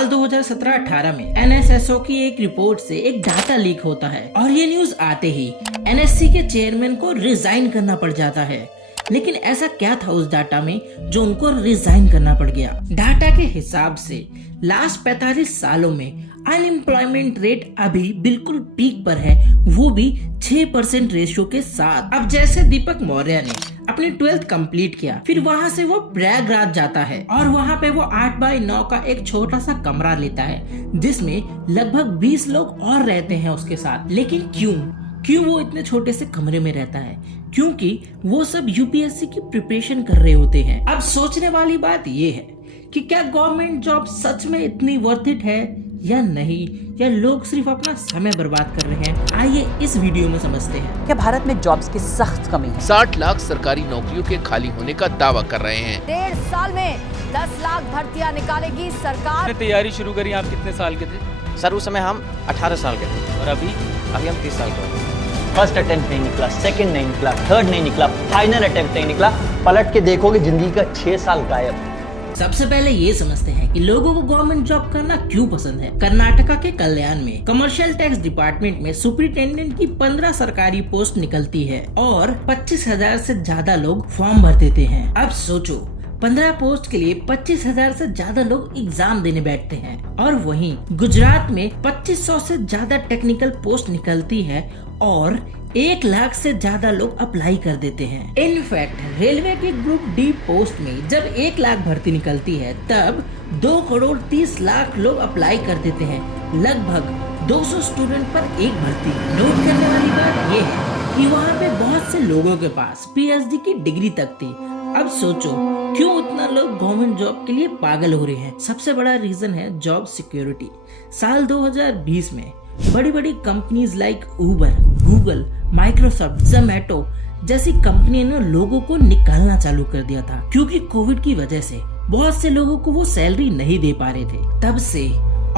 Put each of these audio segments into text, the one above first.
साल 2017-18 में एनएसएसओ की एक रिपोर्ट से एक डाटा लीक होता है और ये न्यूज आते ही एनएससी के चेयरमैन को रिजाइन करना पड़ जाता है। लेकिन ऐसा क्या था उस डाटा में जो उनको रिजाइन करना पड़ गया? डाटा के हिसाब से लास्ट 45 सालों में अनएम्प्लॉयमेंट रेट अभी बिल्कुल पीक पर है, वो भी 6% रेशियो के साथ। अब जैसे दीपक मौर्य ने अपनी 12th कंप्लीट किया, फिर वहाँ से वो प्रयागराज जाता है और वहाँ पे वो 8x9 का एक छोटा सा कमरा लेता है जिसमें लगभग 20 लोग और रहते हैं उसके साथ। लेकिन क्यों वो इतने छोटे से कमरे में रहता है? क्योंकि वो सब यूपीएससी की प्रिपरेशन कर रहे होते हैं। अब सोचने वाली बात ये है कि क्या गवर्नमेंट जॉब सच में इतनी वर्थ इट है या नहीं, या लोग सिर्फ अपना समय बर्बाद कर रहे हैं? आइए इस वीडियो में समझते हैं। क्या भारत में जॉब्स की सख्त कमी है? 60 लाख सरकारी नौकरियों के खाली होने का दावा कर रहे हैं। 1.5 साल में 10 लाख भर्तियां निकालेगी सरकार। तैयारी शुरू करी, आप कितने साल के थे? सर उस समय हम 18 साल के थे और अभी हम 30 साल के हो। फर्स्ट अटेम्प्ट नहीं निकला, सेकंड नहीं निकला, थर्ड नहीं निकला, फाइनल अटेम्प्ट नहीं निकला। पलट के देखोगे जिंदगी का 6 साल गायब। सबसे पहले ये समझते हैं कि लोगों को गवर्नमेंट जॉब करना क्यों पसंद है। कर्नाटका के कल्याण में कमर्शियल टैक्स डिपार्टमेंट में सुपरिटेंडेंट की 15 सरकारी पोस्ट निकलती है और 25,000 से ज्यादा लोग फॉर्म भर देते हैं। अब सोचो, 15 पोस्ट के लिए 25,000 से ज्यादा लोग एग्जाम देने बैठते हैं। और वहीं गुजरात में 2500 से ज्यादा टेक्निकल पोस्ट निकलती है और 1 लाख से ज्यादा लोग अप्लाई कर देते हैं। इनफैक्ट रेलवे के ग्रुप डी पोस्ट में जब 1 लाख भर्ती निकलती है तब 2 करोड़ 30 लाख लोग अप्लाई कर देते हैं। लगभग 200 स्टूडेंट पर एक भर्ती। नोट करने वाली बात यह है कि वहाँ पे बहुत से लोगों के पास पीएचडी की डिग्री तक थी। अब सोचो क्यों उतना लोग गवर्नमेंट जॉब के लिए पागल हो रहे हैं? सबसे बड़ा रीजन है जॉब सिक्योरिटी। साल 2020 में बड़ी बड़ी कंपनीज लाइक उबर, गूगल, माइक्रोसॉफ्ट, जोमैटो जैसी कंपनियों ने लोगों को निकालना चालू कर दिया था क्योंकि कोविड की वजह से बहुत से लोगों को वो सैलरी नहीं दे पा रहे थे। तब से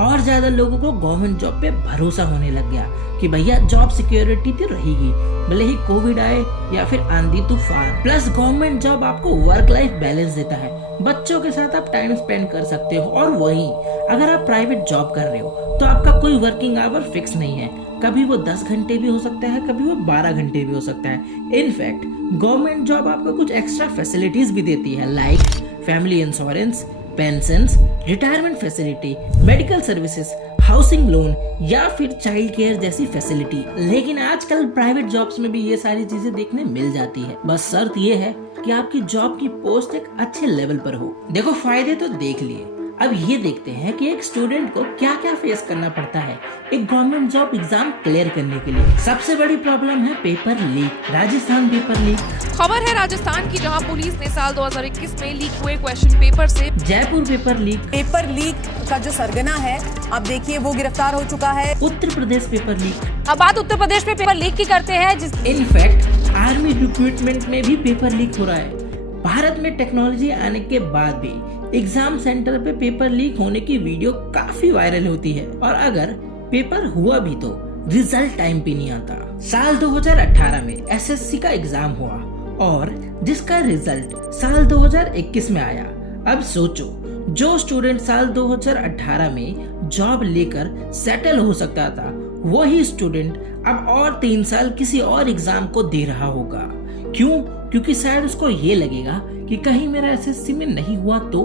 और ज्यादा लोगों को गवर्नमेंट जॉब पे भरोसा होने लग गया कि भैया जॉब सिक्योरिटी तो रहेगी, भले ही कोविड आए या फिर आंधी तूफान। प्लस गवर्नमेंट जॉब आपको वर्क लाइफ बैलेंस देता है, बच्चों के साथ आप टाइम स्पेंड कर सकते हो। और वहीं अगर आप प्राइवेट जॉब कर रहे हो तो आपका कोई वर्किंग आवर फिक्स नहीं है, कभी वो 10 घंटे भी हो सकता है, कभी वो 12 घंटे भी हो सकता है। इनफैक्ट गवर्नमेंट जॉब आपको कुछ एक्स्ट्रा फैसिलिटीज भी देती है like family insurance, pension, retirement facility, medical services, housing loan या फिर चाइल्ड केयर जैसी फैसिलिटी। लेकिन आजकल प्राइवेट जॉब्स में भी ये सारी चीजें देखने मिल जाती है। बस शर्त ये है कि आपकी जॉब की पोस्ट एक अच्छे लेवल पर हो। देखो फायदे तो देख लिए, अब ये देखते हैं कि एक स्टूडेंट को क्या क्या फेस करना पड़ता है एक गवर्नमेंट जॉब एग्जाम क्लियर करने के लिए। सबसे बड़ी प्रॉब्लम है paper leak. Rajasthan paper leak. खबर है राजस्थान की, जहां पुलिस ने साल 2021 में लीक हुए क्वेश्चन पेपर से Jaipur paper leak. Paper leak का जो सरगना है अब देखिए वो गिरफ्तार हो चुका है। Uttar Pradesh paper leak. अब बात उत्तर प्रदेश में पेपर लीक की करते हैं। इनफैक्ट आर्मी रिक्रूटमेंट में भी पेपर लीक हो रहा है। भारत में टेक्नोलॉजी आने के बाद भी एग्जाम सेंटर पे पेपर लीक होने की वीडियो काफी वायरल होती है और अगर पेपर हुआ भी तो रिजल्ट टाइम पे नहीं आता। साल 2018 में एसएससी का एग्जाम हुआ और जिसका रिजल्ट साल 2021 में आया। अब सोचो, जो स्टूडेंट साल 2018 में जॉब लेकर सेटल हो सकता था वही स्टूडेंट अब और 3 साल किसी और एग्जाम को दे रहा होगा। क्यों? क्योंकि शायद उसको ये लगेगा कि कहीं मेरा एसएससी में नहीं हुआ तो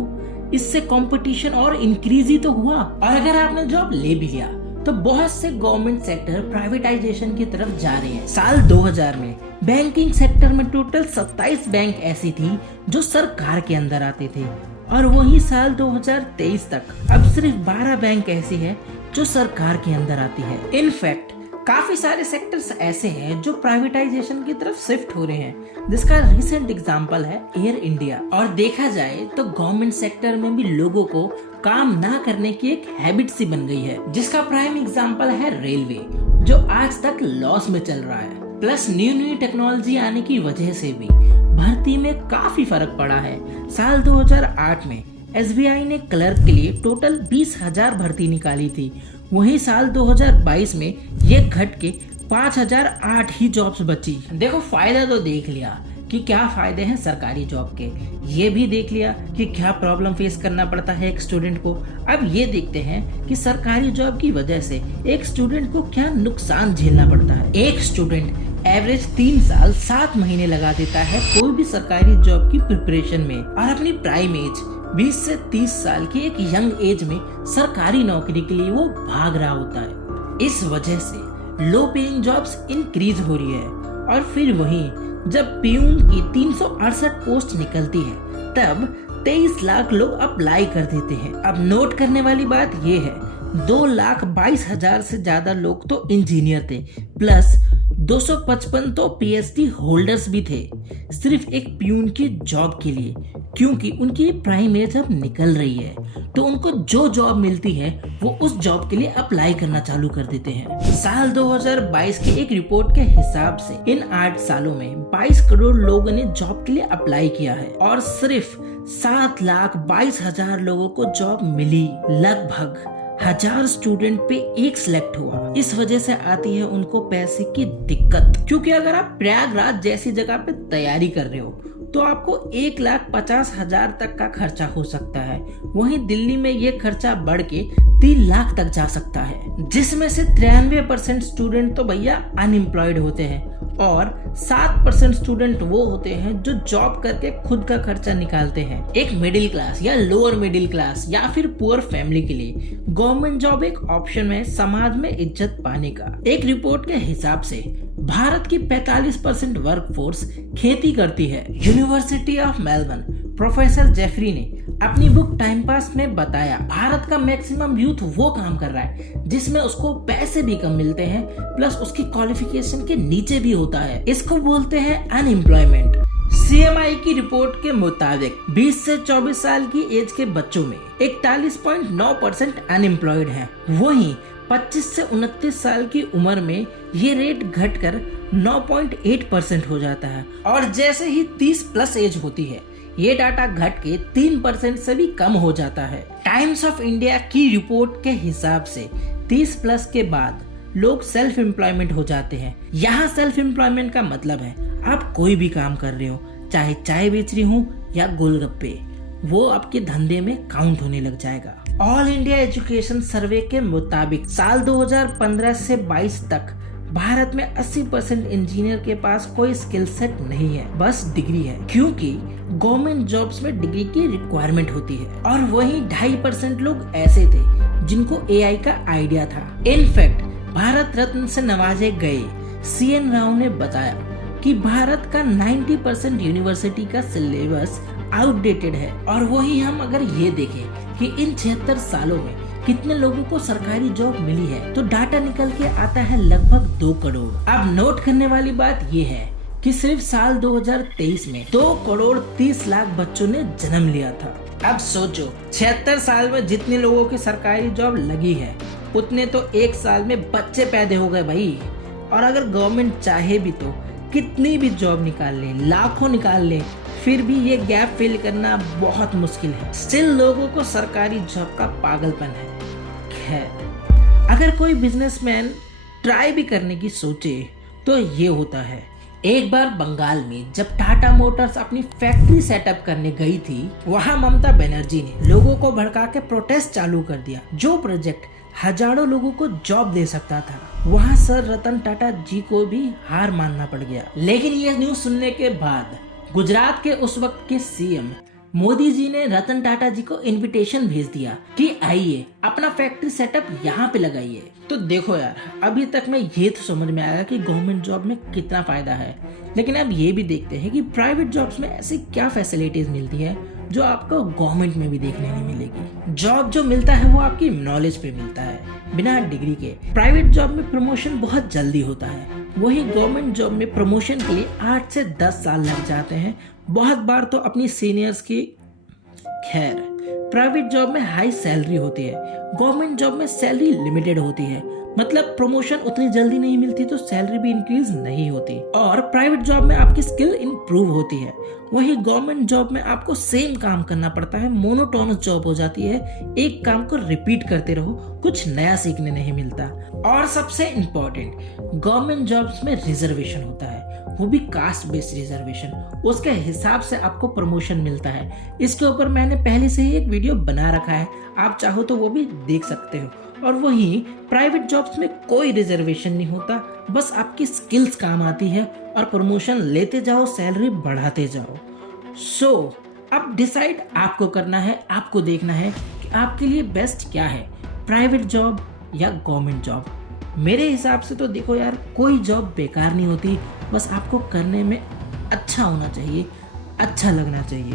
इससे कंपटीशन और इंक्रीज ही तो हुआ। और अगर आपने जॉब ले भी लिया तो बहुत से गवर्नमेंट सेक्टर प्राइवेटाइजेशन की तरफ जा रहे हैं। साल 2000 में बैंकिंग सेक्टर में टोटल 27 बैंक ऐसी थी जो सरकार के अंदर आते थे और वही साल 2023 तक अब सिर्फ 12 बैंक ऐसी है जो सरकार के अंदर आती है। इनफैक्ट काफी सारे सेक्टर्स ऐसे हैं जो प्राइवेटाइजेशन की तरफ शिफ्ट हो रहे हैं, जिसका रिसेंट एग्जांपल है एयर इंडिया। और देखा जाए तो गवर्नमेंट सेक्टर में भी लोगों को काम ना करने की एक हैबिट सी बन गई है, जिसका प्राइम एग्जांपल है रेलवे जो आज तक लॉस में चल रहा है। प्लस न्यू टेक्नोलॉजी आने की वजह से भी भर्ती में काफी फर्क पड़ा है। साल 2008 में एसबीआई ने क्लर्क के लिए टोटल 20,000 भर्ती निकाली थी, वहीं साल 2022 में ये घट के 5,008 ही जॉब्स बची। देखो फायदा तो देख लिया कि क्या फायदे हैं सरकारी जॉब के, ये भी देख लिया कि क्या प्रॉब्लम फेस करना पड़ता है एक स्टूडेंट को। अब ये देखते हैं कि सरकारी जॉब की वजह से एक स्टूडेंट को क्या नुकसान झेलना पड़ता है। एक स्टूडेंट एवरेज 3 साल 7 महीने लगा देता है कोई भी सरकारी जॉब की प्रिपरेशन में, और अपनी प्राइम एज 20 से 30 साल की एक यंग एज में सरकारी नौकरी के लिए वो भाग रहा होता है। इस वजह से लो पेइंग जॉब्स इंक्रीज हो रही है, और फिर वहीं जब पियून की 368 पोस्ट निकलती है तब 23 लाख लोग अप्लाई कर देते हैं। अब नोट करने वाली बात ये है 2,22,000 से ज्यादा लोग तो इंजीनियर थे, प्लस 255 तो पीएचडी होल्डर्स भी थे सिर्फ एक पियून की जॉब के लिए, क्योंकि उनकी प्राइम एज अब निकल रही है तो उनको जो जॉब मिलती है वो उस जॉब के लिए अप्लाई करना चालू कर देते हैं। साल 2022 की एक रिपोर्ट के हिसाब से इन 8 सालों में 22 करोड़ लोगों ने जॉब के लिए अप्लाई किया है और सिर्फ 7,22,000 लोगों को जॉब मिली। लगभग 1000 स्टूडेंट पे एक सिलेक्ट हुआ। इस वजह से आती है उनको पैसे की दिक्कत, क्योंकि अगर आप प्रयागराज जैसी जगह पे तैयारी कर रहे हो तो आपको 1,50,000 तक का खर्चा हो सकता है। वहीं दिल्ली में ये खर्चा बढ़ के 3 लाख तक जा सकता है, जिसमें से 93% स्टूडेंट तो भैया अनएम्प्लॉयड होते हैं और 7% स्टूडेंट वो होते हैं जो जॉब करके खुद का खर्चा निकालते हैं। एक मिडिल क्लास या लोअर मिडिल क्लास या फिर पुअर फैमिली के लिए गवर्नमेंट जॉब एक ऑप्शन है समाज में इज्जत पाने का। एक रिपोर्ट के हिसाब से भारत की 45% वर्कफोर्स खेती करती है। University of Melbourne professor Jeffrey ने अपनी बुक टाइम पास में बताया भारत का मैक्सिमम यूथ वो काम कर रहा है जिसमें उसको पैसे भी कम मिलते हैं, प्लस उसकी क्वालिफिकेशन के नीचे भी होता है। इसको बोलते हैं अनएम्प्लॉयमेंट। CMI की रिपोर्ट के मुताबिक 20 से 24 साल की एज के बच्चों में 41.9% अनएम्प्लॉयड है। वहीं 25 से 29 साल की उम्र में ये रेट घटकर 9.8% हो जाता है, और जैसे ही 30 प्लस एज होती है ये डाटा घट के 3% से भी कम हो जाता है। टाइम्स ऑफ इंडिया की रिपोर्ट के हिसाब से 30 प्लस के बाद लोग सेल्फ एम्प्लॉयमेंट हो जाते हैं। यहाँ सेल्फ एम्प्लॉयमेंट का मतलब है आप कोई भी काम कर रहे हो, चाहे चाय बेच रही हूँ या गोलगप्पे, वो आपके धंधे में काउंट होने लग जाएगा। ऑल इंडिया एजुकेशन सर्वे के मुताबिक साल 2015 से 22 तक भारत में 80% इंजीनियर के पास कोई स्किल सेट नहीं है, बस डिग्री है, क्योंकि गवर्नमेंट जॉब्स में डिग्री की रिक्वायरमेंट होती है। और वहीं 2.5% लोग ऐसे थे जिनको AI का आइडिया था। इनफैक्ट भारत रत्न से नवाजे गए CN राव ने बताया कि भारत का 90% यूनिवर्सिटी का सिलेबस आउटडेटेड है। और वही हम अगर ये देखें कि इन 76 सालों में कितने लोगों को सरकारी जॉब मिली है तो डाटा निकल के आता है लगभग 2 करोड़। अब नोट करने वाली बात ये है कि सिर्फ साल 2023 में 2 करोड़ 30 लाख बच्चों ने जन्म लिया था। अब सोचो 76 साल में जितने लोगों की सरकारी जॉब लगी है उतने तो एक साल में बच्चे पैदा हो गए भाई। और अगर गवर्नमेंट चाहे भी तो कितनी भी जॉब निकाल ले, लाखों निकाल ले, फिर भी ये गैप फिल करना बहुत मुश्किल है। स्टिल लोगों को सरकारी जॉब का पागलपन है। खैर, अगर कोई बिजनेसमैन ट्राई भी करने की सोचे तो ये होता है। एक बार बंगाल में जब टाटा मोटर्स अपनी फैक्ट्री सेटअप करने गई थी, वहां ममता बनर्जी ने लोगों को भड़का के प्रोटेस्ट चालू कर दिया। जो प्रोजेक्ट हजारों लोगों को जॉब दे सकता था, वहां सर रतन टाटा जी को भी हार मानना पड़ गया। लेकिन ये न्यूज सुनने के बाद गुजरात के उस वक्त के CM मोदी जी ने रतन टाटा जी को इनविटेशन भेज दिया कि आइए अपना फैक्ट्री सेटअप यहाँ पे लगाइए। तो देखो यार, अभी तक में ये तो समझ में आया कि गवर्नमेंट जॉब में कितना फायदा है, लेकिन अब ये भी देखते हैं कि प्राइवेट जॉब्स में ऐसी क्या फैसिलिटीज मिलती है जो आपको गवर्नमेंट में भी देखने नहीं मिलेगी। जॉब जो मिलता है वो आपकी नॉलेज पे मिलता है, बिना डिग्री के। प्राइवेट जॉब में प्रमोशन बहुत जल्दी होता है, वही गवर्नमेंट जॉब में प्रमोशन के लिए 8 से 10 साल लग जाते हैं, बहुत बार तो अपनी सीनियर्स की। खैर, प्राइवेट जॉब में हाई सैलरी होती है, गवर्नमेंट जॉब में सैलरी लिमिटेड होती है, मतलब प्रमोशन उतनी जल्दी नहीं मिलती तो सैलरी भी इंक्रीज नहीं होती। और प्राइवेट जॉब में आपकी स्किल इंप्रूव होती है, वही गवर्नमेंट जॉब में आपको सेम काम करना पड़ता है, मोनोटोनस जॉब हो जाती है, एक काम को रिपीट करते रहो, कुछ नया सीखने नहीं मिलता। और सबसे इम्पोर्टेंट, गवर्नमेंट जॉब्स में रिजर्वेशन होता है, वो भी कास्ट बेस्ड रिजर्वेशन, उसके हिसाब से आपको प्रमोशन मिलता है। इसके ऊपर मैंने पहले से ही एक वीडियो बना रखा है, आप चाहो तो वो भी देख सकते हो। और वहीं प्राइवेट जॉब्स में कोई रिजर्वेशन नहीं होता, बस आपकी स्किल्स काम आती है और प्रमोशन लेते जाओ, सैलरी बढ़ाते जाओ। सो अब डिसाइड आपको करना है, आपको देखना है कि आपके लिए बेस्ट क्या है, प्राइवेट जॉब या गवर्नमेंट जॉब। मेरे हिसाब से तो देखो यार, कोई जॉब बेकार नहीं होती, बस आपको करने में अच्छा होना चाहिए, अच्छा लगना चाहिए।